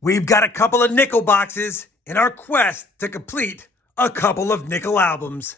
We've got a couple of nickel boxes in our quest to complete a couple of nickel albums.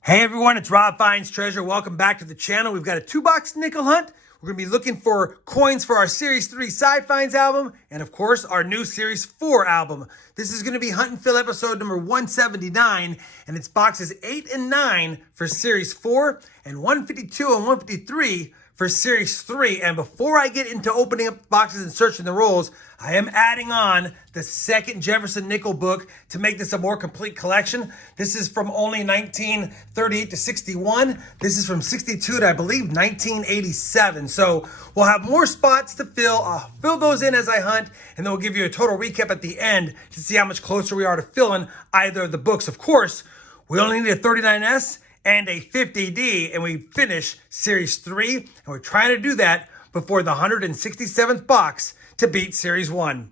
Hey everyone, it's RobFindsTreasure. Welcome back to the channel. We've got a 2-box nickel hunt. We're going to be looking for coins for our Series 3 Side Finds album and, of course, our new Series 4 album. This is going to be Hunt and Fill episode number 179, and it's boxes 8 and 9 for Series 4 and 152 and 153 for Series 3. And before I get into opening up boxes and searching the rolls, I am adding on the second Jefferson Nickels book to make this a more complete collection. This is from only 1938 to 61. This is from 62 to, I believe, 1987. So we'll have more spots to fill. I'll fill those in as I hunt, and then we'll give you a total recap at the end to see how much closer we are to filling either of the books. Of course, we only need a 39S and a 50D, and we finish Series 3, and we're trying to do that before the 167th box to beat Series 1.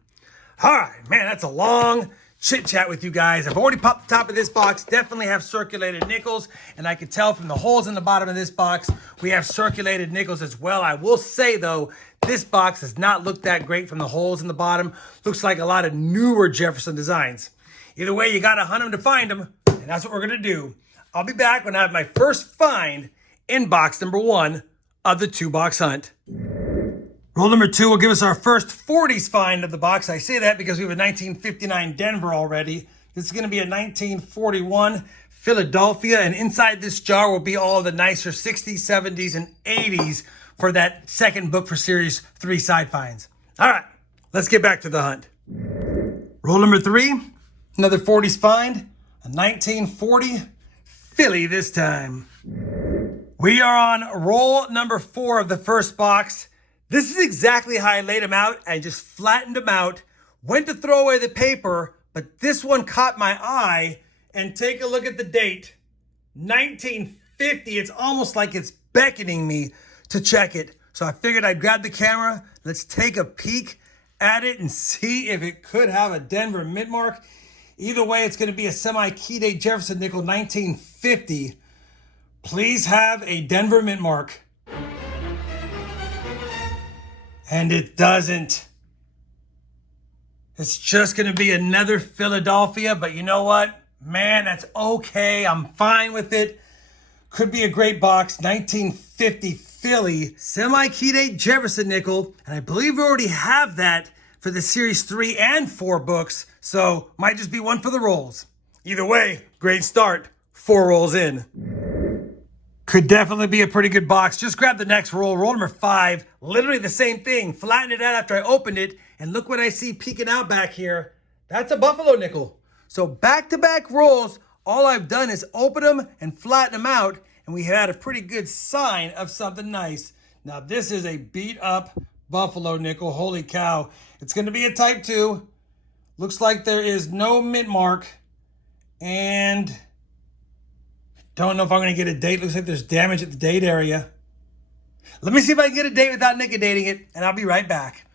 All right, man, that's a long chit-chat with you guys. I've already popped the top of this box, definitely have circulated nickels, and I can tell from the holes in the bottom of this box, we have circulated nickels as well. I will say, though, this box does not look that great from the holes in the bottom. Looks like a lot of newer Jefferson designs. Either way, you got to hunt them to find them, and that's what we're going to do. I'll be back when I have my first find in box number 1 of the 2-box hunt. Roll number 2 will give us our first 40s find of the box. I say that because we have a 1959 Denver already. This is going to be a 1941 Philadelphia, and inside this jar will be all the nicer 60s, 70s, and 80s for that second book for Series 3 Side Finds. All right, let's get back to the hunt. Roll number 3, another 40s find, a 1940 Philly this time. We are on roll number 4 of the first box. This is exactly how I laid them out. I just flattened them out, went to throw away the paper, but this one caught my eye. And take a look at the date, 1950. It's almost like it's beckoning me to check it. So I figured I'd grab the camera. Let's take a peek at it and see if it could have a Denver mint mark. Either way, it's going to be a semi-key date Jefferson Nickels 1950. Please have a Denver mint mark. And it doesn't. It's just going to be another Philadelphia, but you know what? Man, that's okay. I'm fine with it. Could be a great box. 1950 Philly, semi-key date Jefferson Nickels, and I believe we already have that for the Series 3 and 4 books, so might just be one for the rolls. Either way, great start. 4 rolls in. Could definitely be a pretty good box. Just grab the next roll. Roll number 5. Literally the same thing. Flattened it out after I opened it. And look what I see peeking out back here. That's a buffalo nickel. So back-to-back rolls. All I've done is open them and flatten them out. And we had a pretty good sign of something nice. Now this is a beat-up buffalo nickel. Holy cow. It's going to be a type 2. Looks like there is no mint mark. And don't know if I'm going to get a date. Looks like there's damage at the date area. Let me see if I can get a date without nickadating it, and I'll be right back.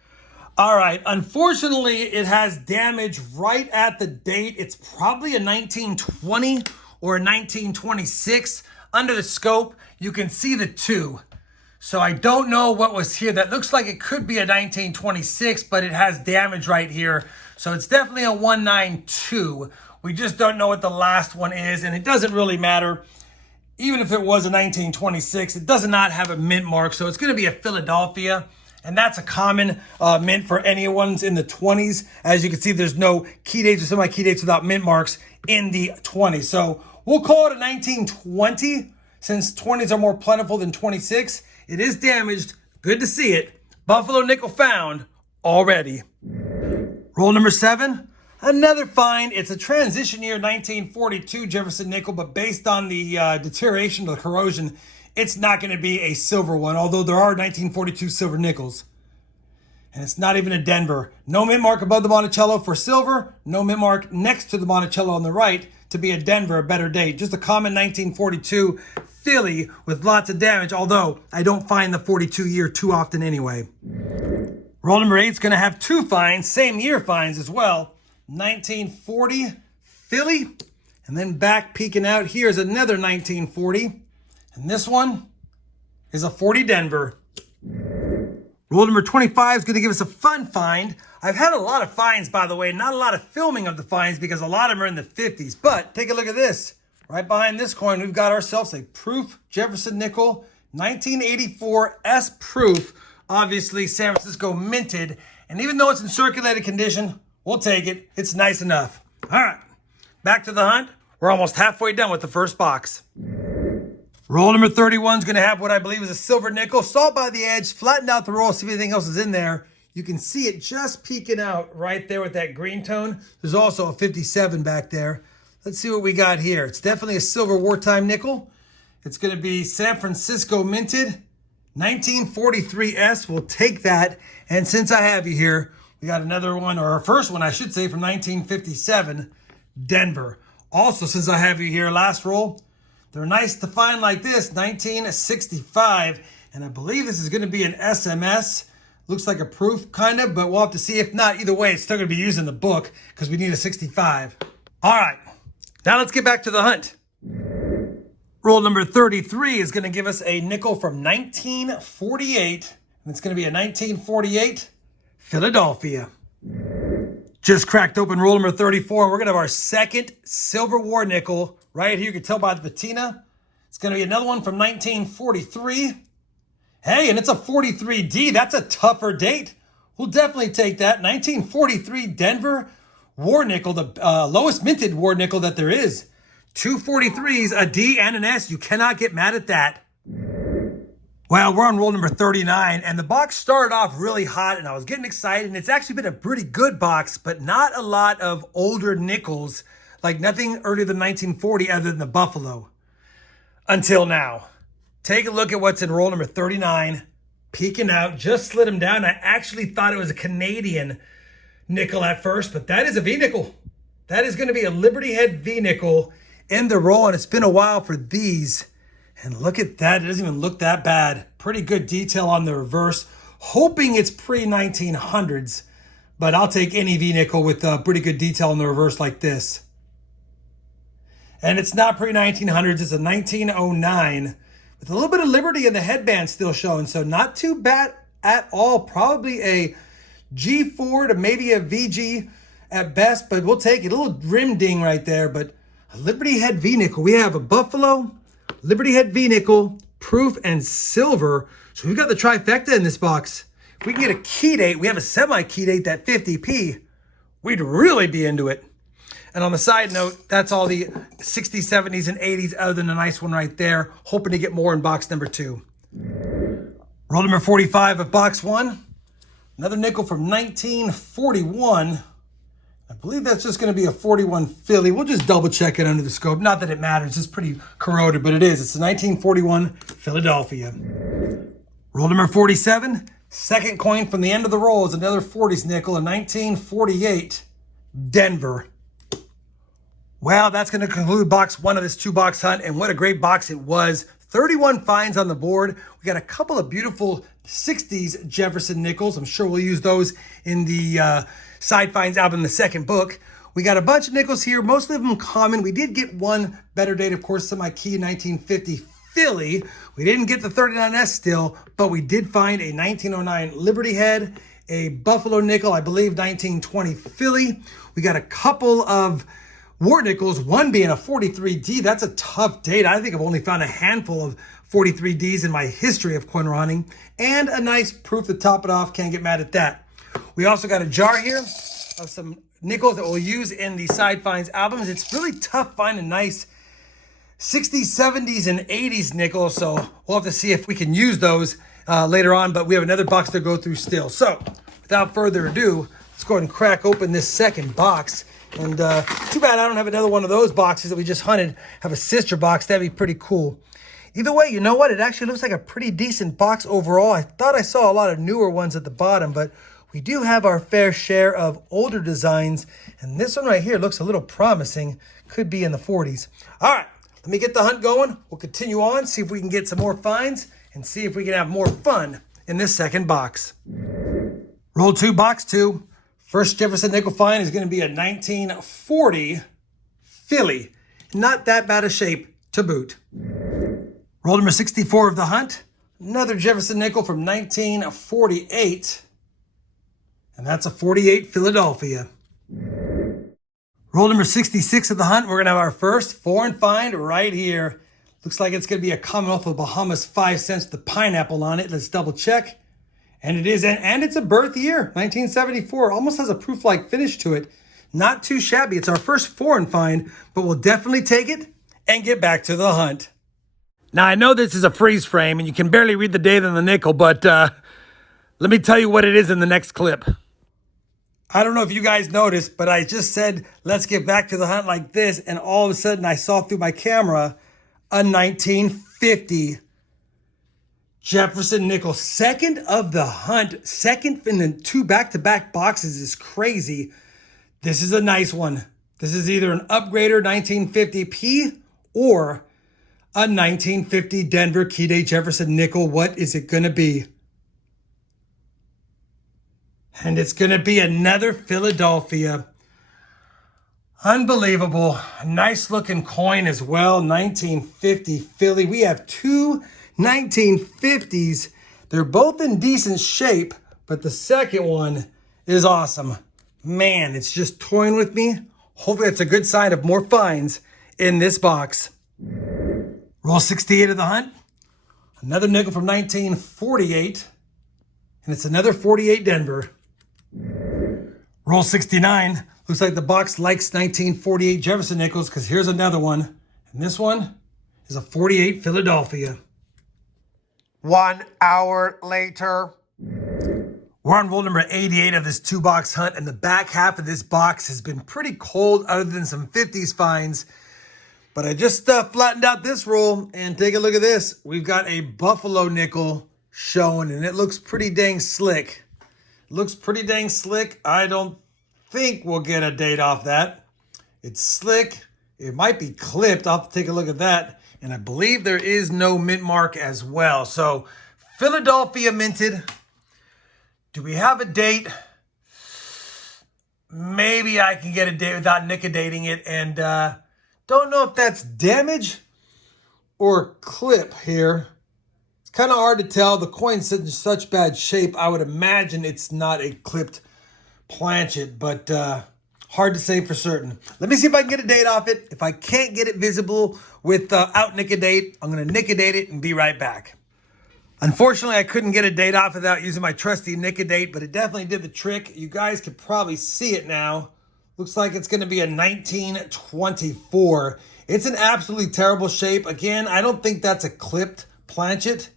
All right. Unfortunately, it has damage right at the date. It's probably a 1920 or a 1926. Under the scope, you can see the 2. So I don't know what was here. That looks like it could be a 1926, but it has damage right here. So it's definitely a 192. We just don't know what the last one is, and it doesn't really matter. Even if it was a 1926, it does not have a mint mark, so it's going to be a Philadelphia, and that's a common mint for any ones in the 20s. As you can see, there's no key dates or semi-key dates without mint marks in the 20s. So we'll call it a 1920, since 20s are more plentiful than 26. It is damaged. Good to see it. Buffalo nickel found already. Roll number 7. Another find. It's a transition year 1942 Jefferson Nickels, but based on the deterioration of the corrosion, it's not going to be a silver one, although there are 1942 silver nickels. And it's not even a Denver. No mint mark above the Monticello for silver. No mint mark next to the Monticello on the right to be a Denver, a better date. Just a common 1942 Philly with lots of damage, although I don't find the 42 year too often anyway. Roll number 8 is going to have 2 finds, same year finds as well. 1940 Philly, and then back peeking out here is another 1940, and this one is a 40 Denver. Roll number 25 is going to give us a fun find. I've had a lot of finds, by the way, not a lot of filming of the finds because a lot of them are in the 50s. But take a look at this. Right behind this coin, we've got ourselves a proof Jefferson Nickel, 1984 S proof, obviously San Francisco minted. And even though it's in circulated condition, we'll take it. It's nice enough. All right, back to the hunt. We're almost halfway done with the first box. Roll number 31 is going to have what I believe is a silver nickel, salt by the edge, flattened out the roll, see if anything else is in there. You can see it just peeking out right there with that green tone. There's also a 57 back there. Let's see what we got here. It's definitely a silver wartime nickel. It's going to be San Francisco minted, 1943S. We'll take that. And since I have you here, we got another one, or our first one, I should say, from 1957, Denver. Also, since I have you here, last roll. They're nice to find like this, 1965. And I believe this is going to be an SMS. Looks like a proof, kind of, but we'll have to see. If not, either way, it's still going to be used in the book because we need a 65. All right, now let's get back to the hunt. Roll number 33 is going to give us a nickel from 1948. And it's going to be a 1948 Philadelphia. Just cracked open roll number 34. We're going to have our second Silver War nickel right here. You can tell by the patina. It's going to be another one from 1943. Hey, and it's a 43D. That's a tougher date. We'll definitely take that. 1943 Denver War nickel, the lowest minted war nickel that there is. Two 43s, a D and an S. You cannot get mad at that. Well, we're on roll number 39, and the box started off really hot, and I was getting excited, and it's actually been a pretty good box, but not a lot of older nickels, like nothing earlier than 1940 other than the Buffalo. Until now. Take a look at what's in roll number 39, peeking out, just slid him down. I actually thought it was a Canadian nickel at first, but that is a V-nickel. That is going to be a Liberty Head V-nickel in the roll, and it's been a while for these. And look at that. It doesn't even look that bad. Pretty good detail on the reverse. Hoping it's pre-1900s, but I'll take any V-nickel with pretty good detail on the reverse like this. And it's not pre-1900s. It's a 1909 with a little bit of Liberty in the headband still showing. So not too bad at all. Probably a G4 to maybe a VG at best, but we'll take it. A little rim ding right there, but a Liberty Head V-nickel. We have a Buffalo, Liberty Head V-nickel, proof, and silver. So we've got the trifecta in this box. If we can get a key date, we have a semi-key date, that 50p, we'd really be into it. And on the side note, that's all the 60s, 70s, and 80s other than a nice one right there. Hoping to get more in box number 2. Roll number 45 of box 1. Another nickel from 1941. I believe that's just going to be a 41 Philly. We'll just double check it under the scope. Not that it matters. It's pretty corroded, but it is. It's a 1941 Philadelphia. Roll number 47. Second coin from the end of the roll is another 40s nickel, a 1948 Denver. Well, that's going to conclude box 1 of this 2-box hunt, and what a great box it was. 31 finds on the board. We got a couple of beautiful 60s Jefferson Nickels. I'm sure we'll use those in the Side Finds album, the second book. We got a bunch of nickels here, most of them common. We did get one better date, of course, semi-key 1950 Philly. We didn't get the 39S still, but we did find a 1909 Liberty Head, a Buffalo nickel, I believe 1920 Philly. We got a couple of war nickels, one being a 43D. That's a tough date. I think I've only found a handful of 43Ds in my history of coin hunting, and a nice proof to top it off. Can't get mad at that. We also got a jar here of some nickels that we'll use in the Side Finds albums. It's really tough finding nice 60s, 70s, and 80s nickels, so we'll have to see if we can use those later on, but we have another box to go through still. So without further ado, let's go ahead and crack open this second box. And too bad I don't have another one of those boxes that we just hunted, have a sister box. That'd be pretty cool. Either way, you know what? It actually looks like a pretty decent box overall. I thought I saw a lot of newer ones at the bottom, but we do have our fair share of older designs. And this one right here looks a little promising. Could be in the 40s. All right, let me get the hunt going. We'll continue on, see if we can get some more finds, and see if we can have more fun in this second box. Roll 2, box 2. First Jefferson nickel find is going to be a 1940 Philly. Not that bad a shape to boot. Roll number 64 of the hunt. Another Jefferson nickel from 1948. And that's a 48 Philadelphia. Roll number 66 of the hunt. We're going to have our first foreign find right here. Looks like it's going to be a Commonwealth of Bahamas 5 cents with the pineapple on it. Let's double check. And it is, and it's a birth year, 1974. Almost has a proof-like finish to it. Not too shabby. It's our first foreign find, but we'll definitely take it and get back to the hunt. Now, I know this is a freeze frame, and you can barely read the date on the nickel, but let me tell you what it is in the next clip. I don't know if you guys noticed, but I just said, let's get back to the hunt like this, and all of a sudden I saw through my camera a 1950 Jefferson Nickels. Second of the hunt, second in the 2 back-to-back boxes is crazy. This is a nice one. This is either an upgrader 1950p or a 1950 Denver Key Day Jefferson nickel. What is it going to be? And it's going to be another Philadelphia. Unbelievable. A nice looking coin as well. 1950 Philly. We have two 1950s. They're both in decent shape, but the second one is awesome. Man, it's just toying with me. Hopefully that's a good sign of more finds in this box. Roll 68 of the hunt. Another nickel from 1948. And it's another 48 Denver. Roll 69. Looks like the box likes 1948 Jefferson Nickels because here's another one. And this one is a 48 Philadelphia. 1 hour later. We're on roll number 88 of this 2-box hunt, and the back half of this box has been pretty cold other than some 50s finds. But I just flattened out this roll, and take a look at this. We've got a Buffalo nickel showing, and it looks pretty dang slick. Looks pretty dang slick. I don't think we'll get a date off that. It's slick. It might be clipped. I'll have to take a look at that. And I believe there is no mint mark as well. So Philadelphia minted. Do we have a date? Maybe I can get a date without nickodating it. And don't know if that's damage or clip here. It's kind of hard to tell. The coin's in such bad shape. I would imagine it's not a clipped planchet, but hard to say for certain. Let me see if I can get a date off it. If I can't get it visible without nickodate, I'm going to nickodate it and be right back. Unfortunately, I couldn't get a date off without using my trusty nickodate, but it definitely did the trick. You guys could probably see it now. Looks like it's going to be a 1924. It's in absolutely terrible shape. Again, I don't think that's a clipped planchet.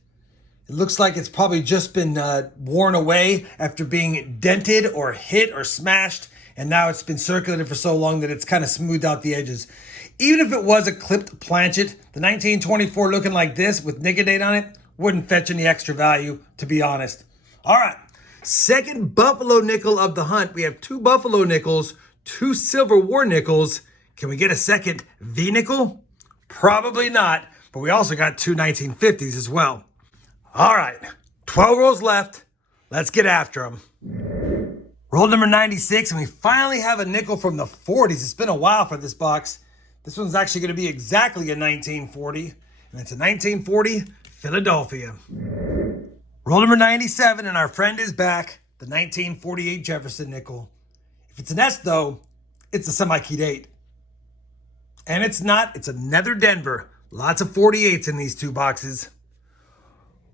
It looks like it's probably just been worn away after being dented or hit or smashed. And now it's been circulated for so long that it's kind of smoothed out the edges. Even if it was a clipped planchet, the 1924 looking like this with nickodate on it wouldn't fetch any extra value, to be honest. All right, second Buffalo nickel of the hunt. We have 2 Buffalo nickels, 2 Silver War nickels. Can we get a second V nickel? Probably not, but we also got 2 1950s as well. All right, 12 rolls left. Let's get after them. Roll number 96, and we finally have a nickel from the 40s. It's been a while for this box. This one's actually going to be exactly a 1940, and it's a 1940 Philadelphia. Roll number 97, and our friend is back, the 1948 Jefferson nickel. If it's an S, though, it's a semi-keyed 8. And it's not. It's another Denver. Lots of 48s in these 2 boxes.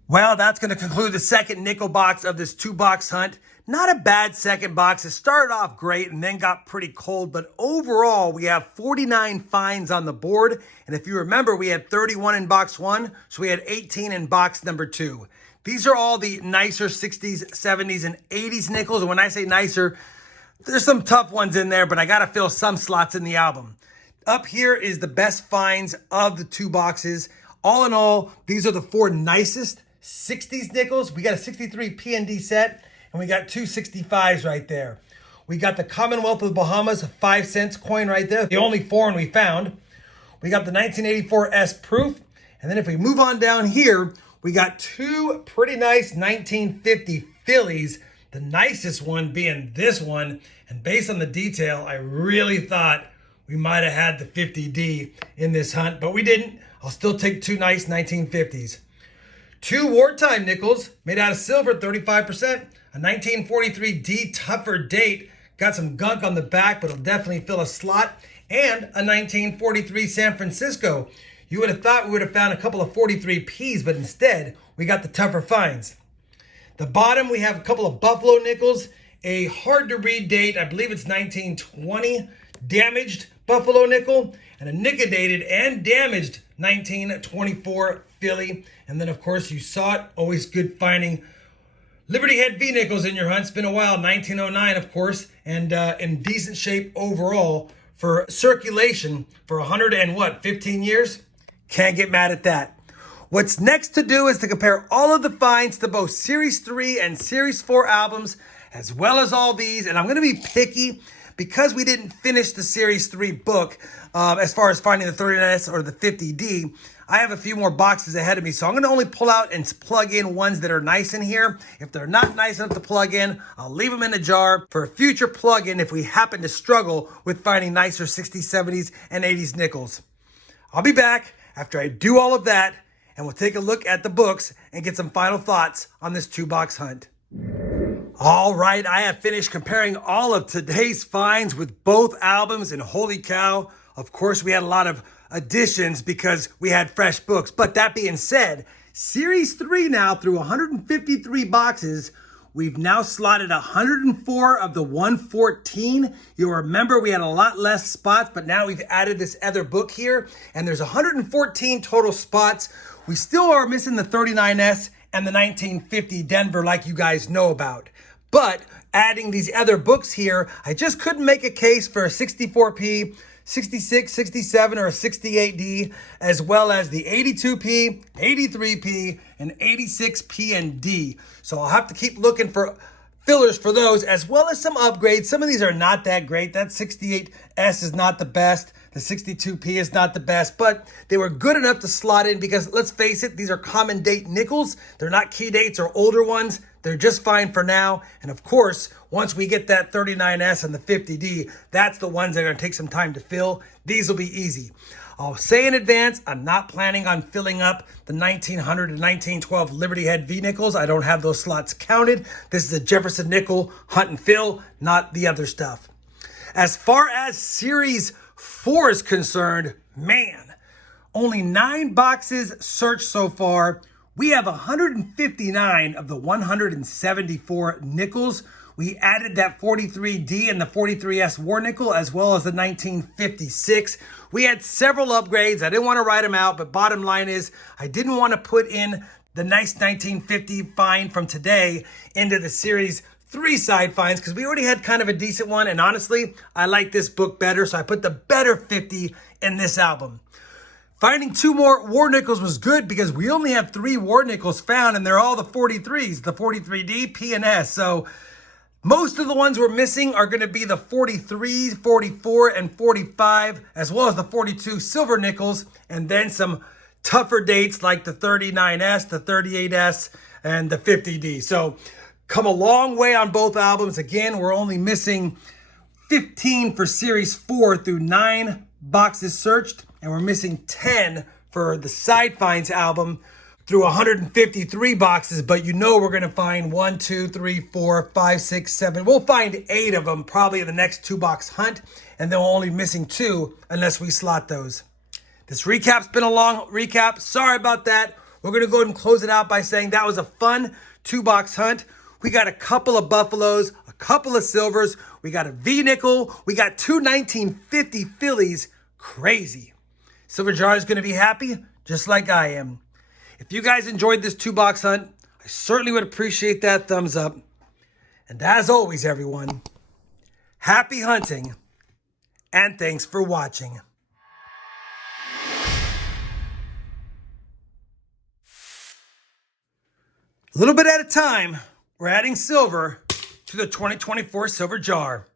Well, that's going to conclude the second nickel box of this 2-box hunt. Not a bad second box. It started off great and then got pretty cold, but overall we have 49 finds on the board. And if you remember, we had 31 in box 1, so we had 18 in box number 2. These are all the nicer 60s, 70s, and 80s nickels. And when I say nicer, there's some tough ones in there, but I got to fill some slots in the album. Up here is the best finds of the 2 boxes. All in all, these are the 4 nicest 60s nickels. We got a 63 PND set, and we got 2 65s right there. We got the Commonwealth of the Bahamas 5 cents coin right there, the only foreign we found. We got the 1984 S proof, and then if we move on down here, we got 2 pretty nice 1950 Phillies, the nicest one being this one, and based on the detail, I really thought we might have had the 50D in this hunt, but we didn't. I'll still take 2 nice 1950s. 2 wartime nickels made out of silver, 35%. A 1943D tougher date. Got some gunk on the back, but it'll definitely fill a slot. And a 1943 San Francisco. You would have thought we would have found a couple of 43Ps, but instead, we got the tougher finds. The bottom, we have a couple of Buffalo nickels, a hard-to-read date, I believe it's 1920, damaged Buffalo nickel, and a nickel-dated and damaged 1924 Philly. And then, of course, you saw it, always good finding Liberty Head V nickels in your hunt. It's been a while, 1909, of course, and in decent shape overall for circulation for 15 years? Can't get mad at that. What's next to do is to compare all of the finds to both Series 3 and Series 4 albums, as well as all these. And I'm going to be picky because we didn't finish the Series 3 book as far as finding the 39S or the 50D. I have a few more boxes ahead of me, so I'm going to only pull out and plug in ones that are nice in here. If they're not nice enough to plug in, I'll leave them in a jar for a future plug-in if we happen to struggle with finding nicer 60s, 70s, and 80s nickels. I'll be back after I do all of that, and we'll take a look at the books and get some final thoughts on this 2-box hunt. All right, I have finished comparing all of today's finds with both albums, and holy cow, of course we had a lot of additions because we had fresh books. But that being said, Series 3 now, through 153 boxes, we've now slotted 104 of the 114. You'll remember we had a lot less spots, but now we've added this other book here, and there's 114 total spots. We still are missing the 39S and the 1950 Denver like you guys know about. But adding these other books here, I just couldn't make a case for a 64P, 66, 67, or a 68D, as well as the 82P, 83P, and 86P and D. So I'll have to keep looking for fillers for those, as well as some upgrades. Some of these are not that great. That 68S is not the best. The 62P is not the best, but they were good enough to slot in because, let's face it, these are common date nickels. They're not key dates or older ones. They're just fine for now. And of course, once we get that 39S and the 50D, that's the ones that are going to take some time to fill. These will be easy. I'll say in advance, I'm not planning on filling up the 1900 to 1912 Liberty Head V nickels. I don't have those slots counted. This is a Jefferson Nickel hunt and fill, not the other stuff. As far as Series 4 is concerned, man, only 9 boxes searched so far. We have 159 of the 174 nickels. We added that 43D and the 43S War nickel, as well as the 1956. We had several upgrades. I didn't want to write them out, but bottom line is I didn't want to put in the nice 1950 find from today into the Series 3 side finds because we already had kind of a decent one. And honestly, I like this book better, so I put the better 50 in this album. Finding 2 more war nickels was good because we only have 3 war nickels found, and they're all the 43s, the 43D, P, and S. So most of the ones we're missing are going to be the 43s, 44, and 45, as well as the 42 silver nickels, and then some tougher dates like the 39S, the 38S, and the 50D. So come a long way on both albums. Again, we're only missing 15 for Series 4 through 9 boxes searched, and we're missing 10 for the Side Finds album through 153 boxes, but you know we're going to find 1, 2, 3, 4, 5, 6, 7. We'll find 8 of them probably in the next 2-box hunt, and then we're only missing 2 unless we slot those. This recap's been a long recap. Sorry about that. We're going to go ahead and close it out by saying that was a fun 2-box hunt. We got a couple of Buffaloes, a couple of silvers. We got a V nickel. We got 2 1950 Phillies. Crazy. Silver Jar is going to be happy, just like I am. If you guys enjoyed this 2-box hunt, I certainly would appreciate that thumbs up. And as always, everyone, happy hunting, and thanks for watching. A little bit at a time, we're adding silver to the 2024 Silver Jar.